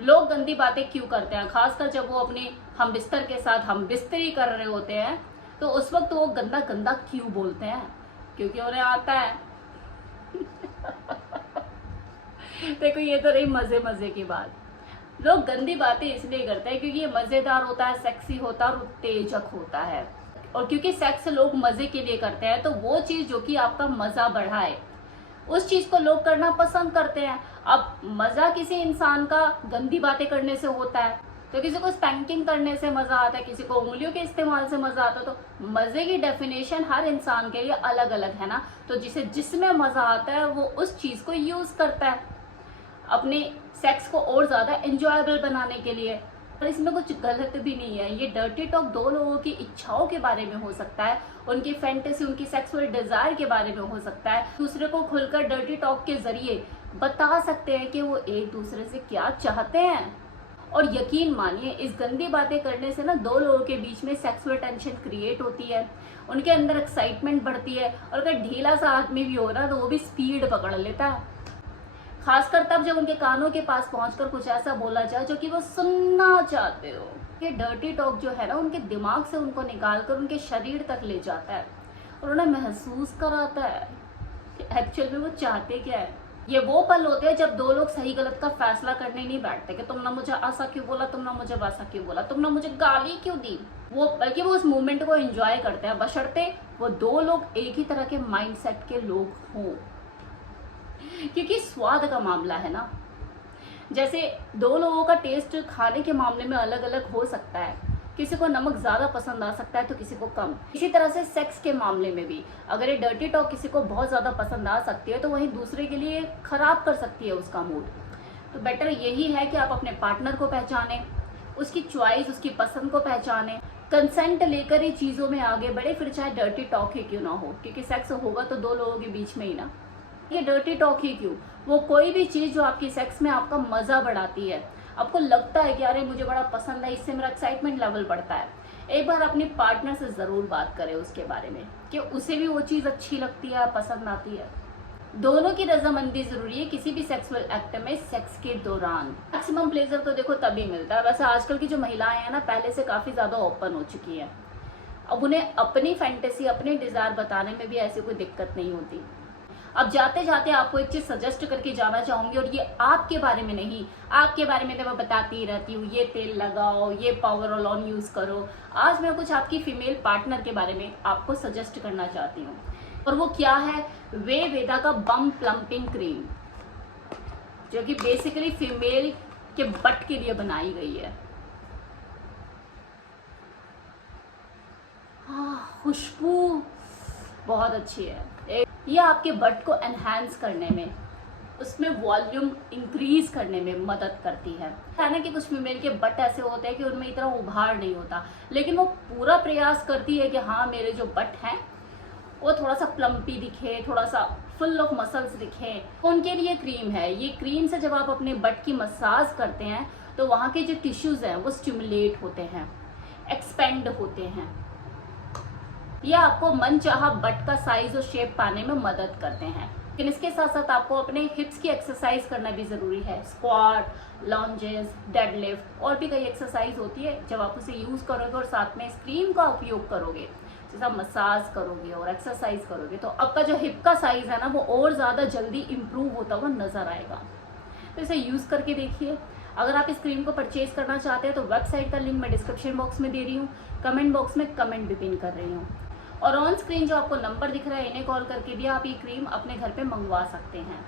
लोग गंदी बातें क्यों करते हैं, खासकर जब वो अपने हम बिस्तर के साथ हम बिस्तरी कर रहे होते हैं, तो उस वक्त वो गंदा गंदा क्यों बोलते हैं? क्योंकि उन्हें आता है। देखो ये तो रही मजे मजे की बात। लोग गंदी बातें इसलिए करते हैं क्योंकि ये मजेदार होता है, सेक्सी होता है और उत्तेजक होता है। और क्योंकि सेक्स लोग मजे के लिए करते हैं, तो वो चीज जो कि आपका मजा बढ़ाए उस चीज को लोग करना पसंद करते हैं। अब मजा किसी इंसान का गंदी बातें करने से होता है, तो किसी को स्पैंकिंग करने से मजा आता है, किसी को उंगलियों के इस्तेमाल से मजा आता है। तो मजे की डेफिनेशन हर इंसान के लिए अलग अलग है ना। तो जिसे जिसमें मजा आता है वो उस चीज को यूज करता है अपने सेक्स को और ज्यादा एंजॉयबल बनाने के लिए। और इसमें कुछ गलत भी नहीं है। ये डर्टी टॉक दो लोगों की इच्छाओं के बारे में हो सकता है, उनकी फैंटेसी, उनकी सेक्सुअल डिजायर के बारे में हो सकता है। दूसरे को खुलकर डर्टी टॉक के जरिए बता सकते हैं कि वो एक दूसरे से क्या चाहते हैं। और यकीन मानिए इस गंदी बातें करने से ना दो लोगों के बीच में सेक्सुअल टेंशन क्रिएट होती है, उनके अंदर एक्साइटमेंट बढ़ती है। और अगर ढीला सा आदमी भी हो ना तो वो भी स्पीड पकड़ लेता है, खासकर तब जब उनके कानों के पास पहुंचकर कुछ ऐसा बोला जाए जो कि वो सुनना चाहते हो। ये डर्टी टॉक जो है ना उनके दिमाग से उनको निकालकर उनके शरीर तक ले जाता है और उन्हें महसूस कराता है कि एक्चुअल में वो चाहते क्या है। ये वो पल होते हैं जब दो लोग सही गलत का फैसला करने नहीं बैठते कि तुमने मुझे ऐसा क्यों बोला, तुमने मुझे वैसा क्यों बोला, तुमने मुझे गाली क्यों दी। वो बल्कि वो उस मोमेंट को एंजॉय करते हैं, बशर्ते वो दो लोग एक ही तरह के माइंडसेट के लोग हों। क्योंकि स्वाद का मामला है ना, जैसे दो लोगों का टेस्ट खाने के मामले में अलग अलग हो सकता है, किसी को नमक ज्यादा पसंद आ सकता है तो किसी को कम। इसी तरह से सेक्स के मामले में भी अगर ये डर्टी टॉक किसी को बहुत ज्यादा पसंद आ सकती है तो वहीं दूसरे के लिए खराब कर सकती है उसका मूड। तो बेटर यही है कि आप अपने पार्टनर को पहचाने, उसकी चॉइस, उसकी पसंद को पहचाने, कंसेंट लेकर ही चीजों में आगे बढ़े, फिर चाहे डर्टी टॉक ही क्यों ना हो। क्योंकि सेक्स होगा तो दो लोगों के बीच में ही ना। ये डर्टी टॉक ही क्यों, वो कोई भी चीज जो आपकी सेक्स में आपका मजा बढ़ाती है, आपको लगता है कि अरे मुझे बड़ा पसंद है, इससे मेरा एक्साइटमेंट लेवल बढ़ता है, एक बार अपने पार्टनर से जरूर बात करें उसके बारे में कि उसे भी वो चीज अच्छी लगती है, पसंद आती है। दोनों की रजामंदी जरूरी है किसी भी सेक्सुअल एक्ट में। सेक्स के दौरान मैक्सिमम प्लेजर तो देखो तभी मिलता है। वैसे आजकल की जो महिलाएं हैं ना पहले से काफी ज्यादा ओपन हो चुकी है, अब उन्हें अपनी फैंटेसी, अपने डिजायर बताने में भी ऐसी कोई दिक्कत नहीं होती। अब जाते जाते आपको एक चीज सजेस्ट करके जाना चाहूंगी, और ये आपके बारे में नहीं, आपके बारे में तो मैं बताती ही रहती हूँ, ये तेल लगाओ, ये पावर रोल ऑन यूज करो। आज मैं कुछ आपकी फीमेल पार्टनर के बारे में आपको सजेस्ट करना चाहती हूँ, और वो क्या है, वे वेदा का बम प्लम्पिंग क्रीम, जो कि बेसिकली फीमेल के बट के लिए बनाई गई है। खुशबू बहुत अच्छी है। ये आपके बट को एनहांस करने में, उसमें वॉल्यूम इंक्रीज करने में मदद करती है। ना कि कुछ फीमेल के बट ऐसे होते हैं कि उनमें इतना उभार नहीं होता, लेकिन वो पूरा प्रयास करती है कि हाँ मेरे जो बट हैं वो थोड़ा सा प्लम्पी दिखे, थोड़ा सा फुल ऑफ मसल्स दिखे। उनके लिए क्रीम है। ये क्रीम से जब आप अपने बट की मसाज करते हैं तो वहाँ के जो टिश्यूज हैं वो स्टिमुलेट होते हैं, एक्सपेंड होते हैं। ये आपको मनचाहा बट का साइज और शेप पाने में मदद करते हैं। लेकिन इसके साथ साथ आपको अपने हिप्स की एक्सरसाइज करना भी जरूरी है। स्क्वाट, लॉन्जेस, डेडलिफ्ट और भी कई एक्सरसाइज होती है। जब आप उसे यूज करोगे और साथ में इस क्रीम का उपयोग करोगे, जैसे आप मसाज करोगे और एक्सरसाइज करोगे, तो आपका जो हिप का साइज है ना वो और ज्यादा जल्दी इंप्रूव होता हुआ नजर आएगा। तो इसे यूज करके देखिए। अगर आप इस क्रीम को परचेज करना चाहते हैं तो वेबसाइट का लिंक मैं डिस्क्रिप्शन बॉक्स में दे रही हूँ, कमेंट बॉक्स में कमेंट भी पिन कर रही हूँ, और ऑन स्क्रीन जो आपको नंबर दिख रहा है इन्हें कॉल करके भी आप ये क्रीम अपने घर पे मंगवा सकते हैं।